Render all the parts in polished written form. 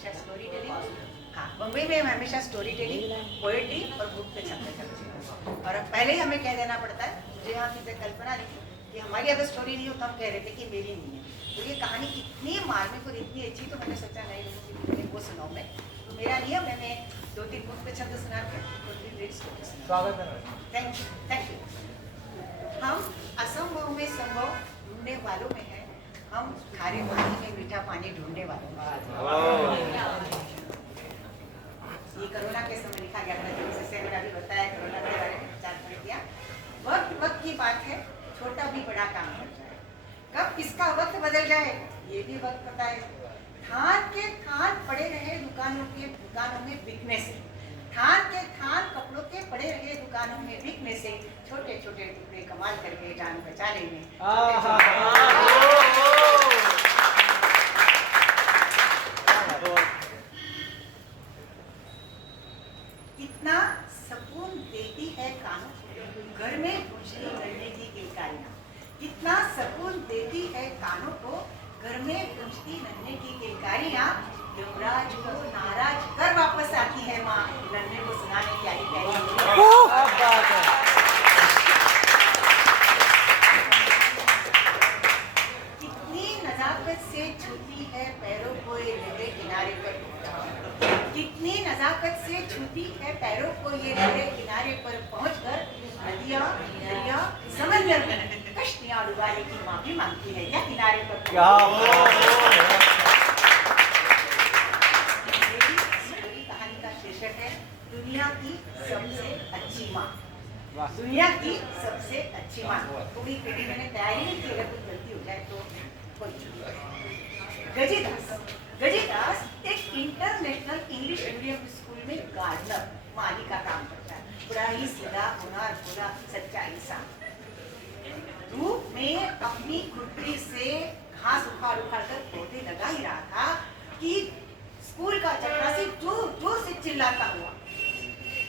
हमेशा story telling, हाँ बम्बई में हम हमेशा स्टोरी टेलिंग, पोएट्री और बुक पे छंद करते हैं। और अब पहले ही हमें कह देना पड़ता है, मुझे यहाँ की कल्पना नहीं थी कि हमारी अगर स्टोरी नहीं हो तो हम कह रहे थे कि मेरी नहीं है। तो ये कहानी इतनी मार्मिक और इतनी अच्छी, तो मैंने सोचा नहीं लोगों वो सुनाऊँ मैं। तो मेरा नहीं है, मैंने 2-3 बुक पे छंद सुना के 2-3 रीड्स को सुना। स्वागत है। Thank you. हम असंभव में संभव ढूंढने वालों में हैं, हम खारे पानी में मीठा पानी ढूंढने वालों में। ये कोरोना के समय लिखा गया था, जैसे मैंने अभी बताया कोरोना के बारे में विचार कर दिया। वक्त की बात है, छोटा भी बड़ा काम कर जाए। कब किसका वक्त बदल जाए ये भी वक्त पता है। थान के थान पड़े रहे दुकानों में बिकने से, थान के थान कपड़ों के पड़े रहे दुकानों में बिकने से, छोटे छोटे टुकड़े कमाल करके जान बचा लेंगे। कितना सुकून देती है कानों को घर में गूंजती रहने की किलकारियां, कितना सुकून देती है कानों को घर में गूंजती रहने की किलकारियां। युवराज को नाराज कर वापस आती है माँ, नन्हे को सुनाने की आई प्यारी। कितनी नजाकत से छूती है पैरों को ये लहरें किनारे पर, कितनी नजाकत से छूती है पैरों को ये लहरें किनारे पर पहुंचकर। नदियाँ दरिया समंदर में कश्तियाँ डुबाने की माफी मांगती है या किनारे पर। कहानी का शीर्षक है दुनिया की सबसे अच्छी माँ। दुनिया की सबसे अच्छी माँ। पूरी कड़ी मैंने तैयारी नहीं की, अगर कुछ गलती हो जाए तो कोई। गजीदास एक इंटरनेशनल इंग्लिश मीडियम स्कूल में गार्डनर माली का काम करता है। बड़ा ही सीधा, होनहार, भोला, सच्चा इंसान। धूप में अपनी खुरपी से घास उखाड़ कर पौधे लगा ही रहा था कि स्कूल का चपरासी जोर जोर से चिल्लाता हुआ,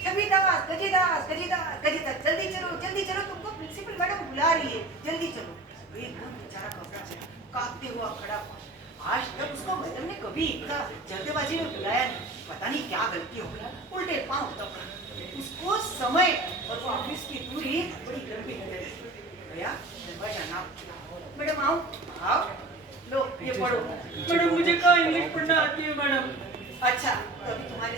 छविदास, गजीदास, गजीदास, गजीदास, जल्दी चलो, तुमको प्रिंसिपल मैडम बुला रही है, जल्दी चलो। बेचारा घबरा गया, कांपते हुआ खड़ा हुआ। आज तक उसको मैडम ने कभी इतना जल्दबाजी में बुलाया नहीं, पता नहीं क्या गलती हो गया, उल्टे पांव दबा। उसको समय और ऑफिस की दूरी बड़ी लंबी लग रही। भैया मैडम आओ, लो ये पढ़ो। मैडम मुझे कहाँ इंग्लिश पढ़ना आती है मैडम। अच्छा, तो अभी तुम्हारी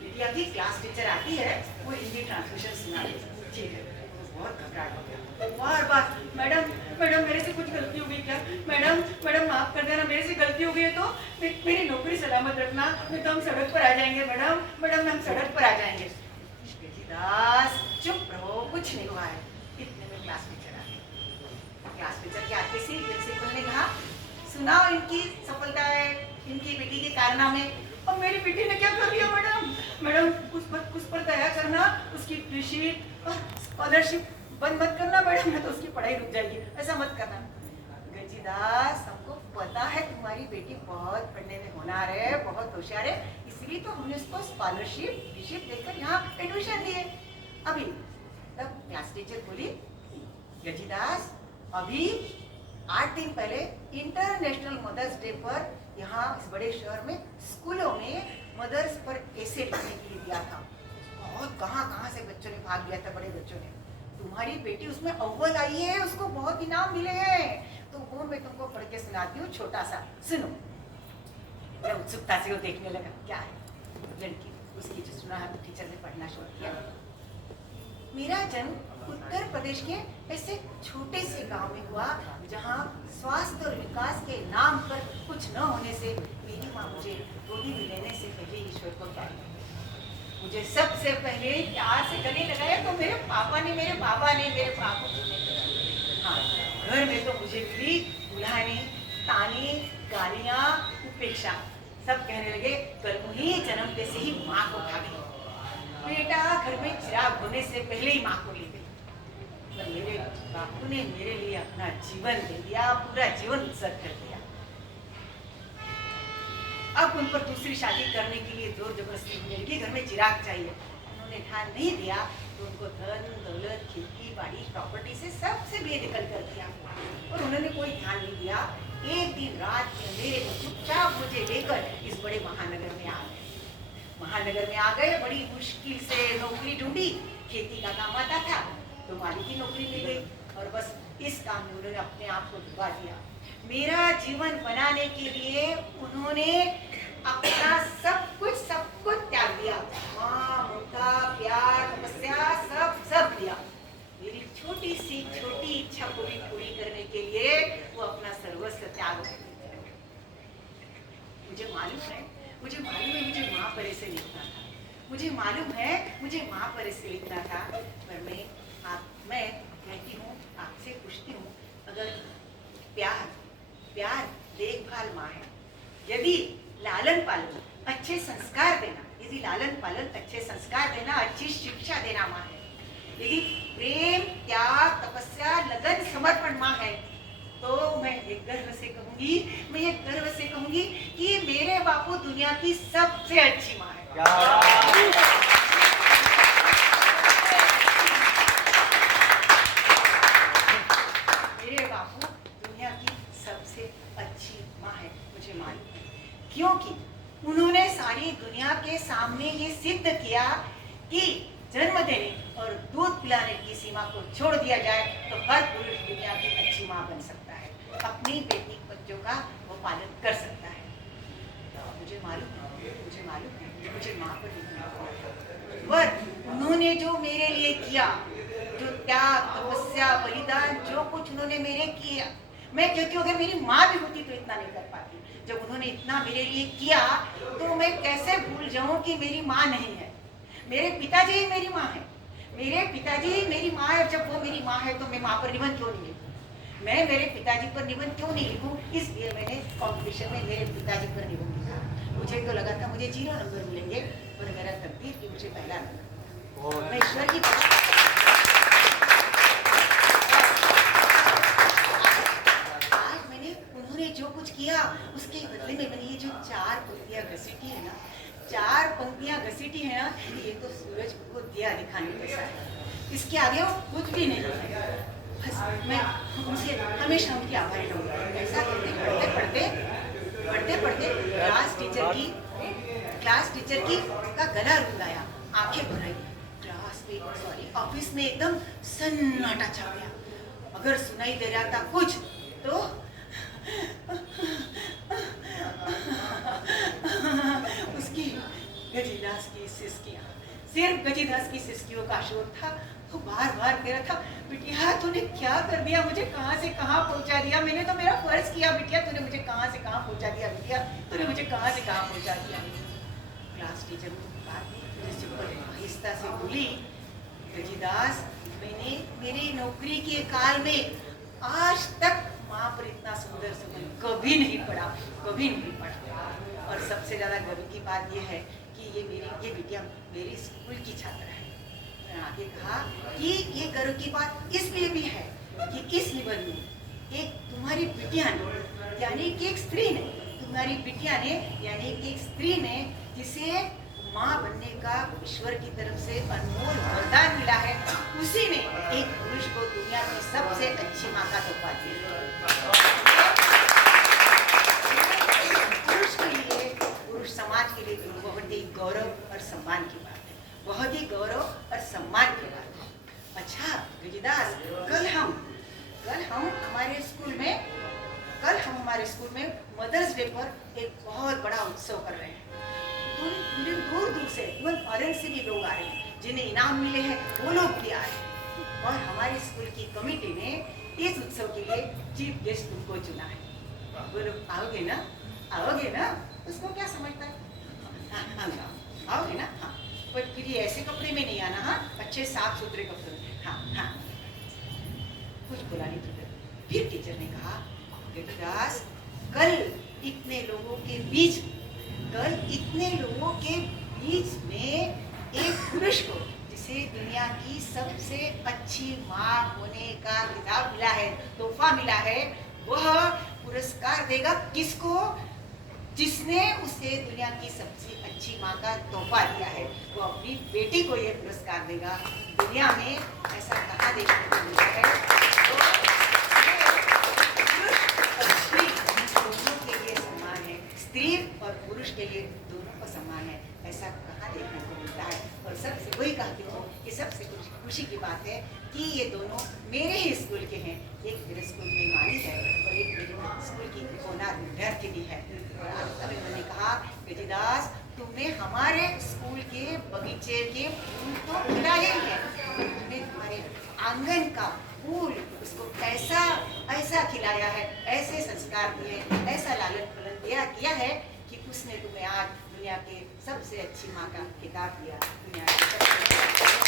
बिटिया की क्लास टीचर आती है, वो हिंदी ट्रांसलेशन सुना देगी, ठीक है। बहुत घबराहट हो गया, बार मैडम मेरे से कुछ गलती हो गई क्या? मैडम माफ कर देना, मेरे से गलती हो गई है तो मेरी नौकरी सलामत रखना, नहीं तो हम सड़क पर आ जाएंगे मैडम हम सड़क पर आ जाएंगे। दास चुप रहो, कुछ नहीं हुआ है। इतने में क्लास टीचर आ गई। क्लास टीचर के आते से प्रिंसिपल ने कहा, सुनाओ इनकी सफलताएं, इनकी बेटी के कारनामे। और मेरी बेटी ने क्या कर दिया मैडम उस पर दया करना, उसकी रिसीट और स्कॉलरशिप बंद मत करना मैडम, नहीं तो उसकी पढ़ाई रुक जाएगी, ऐसा मत करना। गजीदास, हमको पता है तुम्हारी बेटी बहुत पढ़ने में होनहार है, बहुत होशियार है, इसलिए तो हमने उसको स्कॉलरशिप रिसीट देकर यहाँ एडमिशन दिए। अभी तब क्लास टीचर बोली, गजीदास अभी 8 दिन पहले इंटरनेशनल मदर्स डे पर यहाँ इस बड़े शहर में स्कूलों में मदर्स पर ऐसे लिखने के लिए दिया था। बहुत कहाँ से बच्चों ने भाग लिया था, बड़े बच्चों ने। तुम्हारी बेटी उसमें अव्वल आई है, उसको बहुत इनाम मिले हैं। तो वो मैं तुमको पढ़ के सुनाती हूँ, छोटा सा सुनो। मैं उत्सुकता से वो देखने लगा, क्या है लड़की, उसकी जो सुना है टीचर ने पढ़ना शुरू किया। मेरा जन्म उत्तर प्रदेश के ऐसे छोटे से गांव में हुआ, जहां स्वास्थ्य और विकास के नाम पर कुछ न होने से मेरी माँ मुझे गोदी में लेने से पहले ईश्वर को प्यार किया। मुझे सबसे पहले प्यार से गले लगाया तो मेरे पापा ने मेरे बाबा को। हाँ, घर में तो मुझे भी बुलाने, ताने, गालियाँ, उपेक्षा, सब कहने लगे। कल ही जन्मते से ही माँ को खा गई। बेटा घर में चिराग होने से पहले ही माँ को ले गई। पर मेरे बापू ने मेरे लिए अपना जीवन दे दिया, पूरा जीवन उत्सर्ग कर दिया। अब उन पर दूसरी शादी करने के लिए जोर जबरदस्ती मिलेगी, घर में चिराग चाहिए। उन्होंने ध्यान नहीं दिया तो उनको धन दौलत खेती बाड़ी प्रॉपर्टी से सबसे बेदखल कर दिया और उन्होंने कोई ध्यान नहीं दिया। एक दिन रात के अंधेरे में चुपचाप मुझे लेकर इस बड़े महानगर में आ गए। महानगर में आ गए, बड़ी मुश्किल से नौकरी ढूंढी, खेती का काम आता था तो माली की नौकरी मिल गई और बस इस काम में उन्होंने अपने आप को डुबा दिया। मेरा जीवन बनाने के लिए उन्होंने अपना सब कुछ त्याग दिया। माँ, ममता, प्यार, तपस्या सब दिया। मेरी छोटी इच्छा को भी पूरी करने के लिए वो अपना सर्वस्व त्याग देते थे। मुझे मालूम है मुझे माँ पर ऐसे लिखना था, मुझे मालूम है मुझे माँ पर ऐसे लिखना था, पर मैं कहती हूँ, आपसे पूछती हूँ, अगर प्यार देखभाल माँ है, यदि लालन पालन अच्छे संस्कार देना, यदि लालन पालन अच्छे संस्कार देना, अच्छी शिक्षा देना माँ है, यदि प्रेम त्याग तपस्या लगन समर्पण माँ है, तो मैं ये गर्व से कहूंगी कि मेरे बापू दुनिया की सबसे अच्छी माँ है। क्योंकि उन्होंने सारी दुनिया के सामने ये सिद्ध किया कि जन्म देने और दूध पिलाने की सीमा को छोड़ दिया जाए तो हर पुरुष दुनिया की अच्छी माँ बन सकता है, अपनी बेटी बच्चों का वो पालन कर सकता है। मुझे मालूम है मुझे माँ पर उन्होंने जो मेरे लिए किया, जो त्याग तपस्या बलिदान जो कुछ उन्होंने मेरे किया, मैं कहती हूँ अगर मेरी माँ भी होती तो इतना नहीं कर पाती। जब उन्होंने इतना मेरे लिए किया तो मैं कैसे भूल जाऊं कि मेरी माँ नहीं है। मेरे पिताजी ही मेरी माँ है, मेरे पिताजी ही मेरी माँ है। जब वो मेरी माँ है तो मैं माँ पर निबंध क्यों नहीं लिखूं, मैं मेरे पिताजी पर निबंध क्यों नहीं लिखूं। इसलिए मैंने कॉम्पिटिशन में मेरे पिताजी पर निबंध लिखा। मुझे तो लगा था मुझे 0 नंबर मिलेंगे, पर मेरा तकदीर कि मुझे पहला नंबर। मैं ईश्वर की जो कुछ किया उसके बदले में मैंने ये जो 4 पंक्तियां घसीटी है ना, 4 पंक्तियां घसीटी है ना, ये तो सूरज को दिया दिखाने जैसा है। इसके आगे वो कुछ भी नहीं है। बस मैं उनसे हमेशा उनकी आभारी रहूंगी। ऐसा पढ़ते क्लास टीचर की का गला रुंधाया, आंखें भर आई। ऑफिस में एकदम सन्नाटा छा गया। अगर सुनाई दे रहा था कुछ तो उसकी गजीदास की सिसकियां, सिर्फ गजीदास की सिसकियों का शोर था। वो बार कह रहा था, बिटिया तूने क्या कर दिया, मुझे कहाँ से कहाँ पहुँचा दिया। मैंने तो मेरा फर्ज किया बिटिया, तूने मुझे कहाँ से कहाँ पहुँचा दिया। बिटिया तूने मुझे कहाँ से कहाँ पहुँचा दिया। क्लास टीचर आहिस्ता से बोली, गजीदास मैंने मेरी नौकरी के काल में आज तक माँ पर इतना सुंदर समय कभी नहीं पड़ा। और सबसे ज्यादा गर्व की बात यह है कि ये बिटिया मेरी स्कूल की छात्रा है। मैं आगे कहा कि ये गर्व की बात इसलिए भी है कि इस निबंध में एक तुम्हारी बिटिया ने, यानी कि एक स्त्री ने, तुम्हारी बिटिया ने यानी कि एक स्त्री ने, जिसे माँ बनने का ईश्वर की तरफ से अनमोल वरदान मिला है, उसी ने एक पुरुष को दुनिया की सबसे अच्छी माँ का तोहफा दिया। पुरुष के लिए, पुरुष समाज के लिए बहुत ही गौरव और सम्मान की बात है, बहुत ही गौरव और सम्मान की बात है। अच्छा गजीदास, कल हम हमारे स्कूल में मदर्स डे पर एक बहुत बड़ा उत्सव कर रहे हैं। दूर से फॉरेन से भी लोग आ रहे हैं, जिन्हें इनाम मिले हैं वो लोग भी आ रहे हैं। और हमारे स्कूल की कमेटी ने इस उत्सव के लिए चीफ गेस्ट तुमको चुना है। बोलो आओगे ना? उसको क्या समझता है? हाँ, आओगे ना? हाँ, पर फिर ये ऐसे कपड़े में नहीं आना। हाँ, अच्छे साफ सुथरे कपड़े में। हाँ। कुछ बोला नहीं टीचर। फिर टीचर ने कहा, गजीदास कल इतने लोगों के बीच में एक पुरुष को, जिसे दुनिया की सबसे अच्छी माँ होने का खिताब मिला है, तोहफा मिला है, वह पुरस्कार देगा किसको? जिसने उसे दुनिया की सबसे अच्छी माँ का तोहफा दिया है, वो अपनी बेटी को ये पुरस्कार देगा। दुनिया में ऐसा कहाँ देखने को मिलता है। तो ये पुरुष और स्त्री दोनों के लिए सम्मान है, स्त्री और पुरुष के लिए दोनों को सम्मान है, ऐसा कहाँ देखने को मिलता है। और सबसे वही कहती हूँ कि सबसे खुशी की बात है कि ये दोनों मेरे ही स्कूल के हैं। एक मेरे स्कूल में माली है और एक मेरे स्कूल की त्रिकोणा विद्यार्थिनी है। और अंत में उन्होंने कहा बेटी दास, तुमने हमारे स्कूल के बगीचे के फूल तो खिलाए ही हैं, तुमने हमारे आंगन का फूल उसको ऐसा ऐसा खिलाया है, ऐसे संस्कार दिए, ऐसा लालन पालन किया है कि उसने तुम्हें आज दुनिया के सबसे अच्छी माँ का खिताब दिया। दुनिया के सबसे